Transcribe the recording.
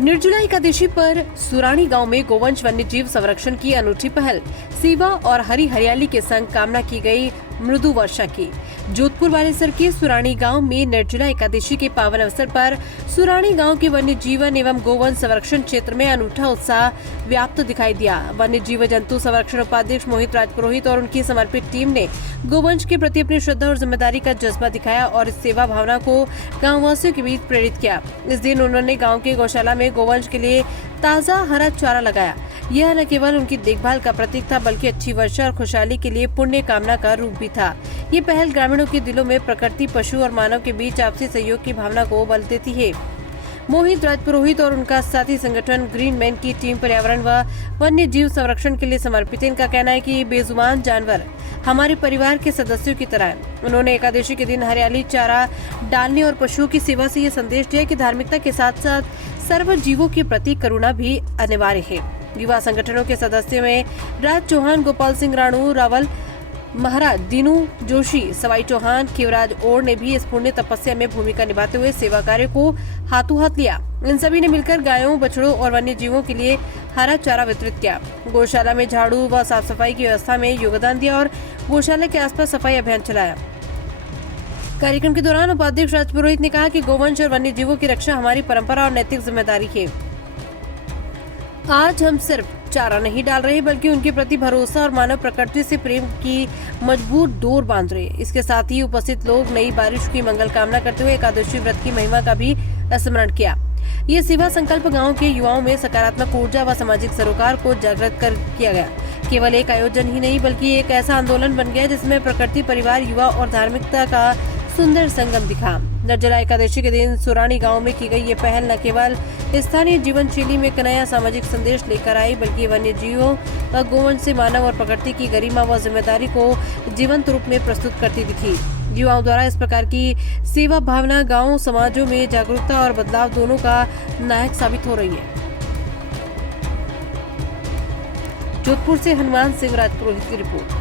निर्जला एकादशी पर सुरानी गांव में गोवंश वन्य जीव संरक्षण की अनूठी पहल। सेवा और हरी हरियाली के संग कामना की गई मृदु वर्षा की। जोधपुर बालेसर के सुरानी गांव में निर्जला एकादशी के पावन अवसर पर सुरानी गांव के वन्य जीवन एवं गोवंश संरक्षण क्षेत्र में अनूठा उत्साह व्याप्त दिखाई दिया। वन्य जीव जंतु संरक्षण उपाध्यक्ष मोहित राजपुरोहित और उनकी समर्पित टीम ने गोवंश के प्रति अपनी श्रद्धा और जिम्मेदारी का जज्बा दिखाया और इस सेवा भावना को गाँववासियों के बीच प्रेरित किया। इस दिन उन्होंने गाँव के गौशाला में गोवंश के लिए ताज़ा हरा चारा लगाया। यह न केवल उनकी देखभाल का प्रतीक था बल्कि अच्छी वर्षा और खुशहाली के लिए पुण्य कामना का रूप भी था। ये पहल ग्रामीणों के दिलों में प्रकृति, पशु और मानव के बीच आपसी सहयोग की भावना को बल देती है। मोहित राजपुरोहित और उनका साथी संगठन ग्रीन मैन की टीम पर्यावरण व वन्य जीव संरक्षण के लिए समर्पित है। इनका कहना है कि ये बेजुबान जानवर हमारे परिवार के सदस्यों की तरह है। उन्होंने एकादशी के दिन हरियाली चारा डालने और पशुओं की सेवा से ये संदेश दिया कि धार्मिकता के साथ साथ सर्व जीवों के प्रति करुणा भी अनिवार्य है। युवा संगठनों के सदस्यों में राज चौहान, गोपाल सिंह राणू, रावल महाराज, दीनू जोशी, सवाई चौहान, खिवराज ओर ने भी इस पुण्य तपस्या में भूमिका निभाते हुए सेवा कार्य को हाथों हाथ लिया। इन सभी ने मिलकर गायों, बछड़ों और वन्य जीवों के लिए हरा चारा वितरित किया। गौशाला में झाड़ू व साफ सफाई की व्यवस्था में योगदान दिया और गौशाला के आसपास सफाई अभियान चलाया। कार्यक्रम के दौरान उपाध्यक्ष राजपुरोहित ने कहा कि गोवंश और वन्य जीवों की रक्षा हमारी परंपरा और नैतिक जिम्मेदारी है। आज हम सिर्फ चारा नहीं डाल रहे बल्कि उनके प्रति भरोसा और मानव प्रकृति से प्रेम की मजबूत डोर बांध रहे। इसके साथ ही उपस्थित लोग नई बारिश की मंगल कामना करते हुए एकादशी व्रत की महिमा का भी स्मरण किया। ये सेवा संकल्प गांव के युवाओं में सकारात्मक ऊर्जा व सामाजिक सरोकार को जागृत कर किया गया। केवल एक आयोजन ही नहीं बल्कि एक ऐसा आंदोलन बन गया जिसमें प्रकृति, परिवार, युवा और धार्मिकता का सुंदर संगम दिखा। निर्जला एकादशी के दिन सुरानी गांव में की गई ये पहल न केवल स्थानीय जीवन शैली में एक नया सामाजिक संदेश लेकर आई बल्कि वन्य जीवों व गोवंश से मानव और प्रकृति की गरिमा व जिम्मेदारी को जीवंत रूप में प्रस्तुत करती दिखी। युवाओं द्वारा इस प्रकार की सेवा भावना गाँव समाजों में जागरूकता और बदलाव दोनों का नायक साबित हो रही है। जोधपुर से हनुमान सिंह राजपुरोहित की रिपोर्ट।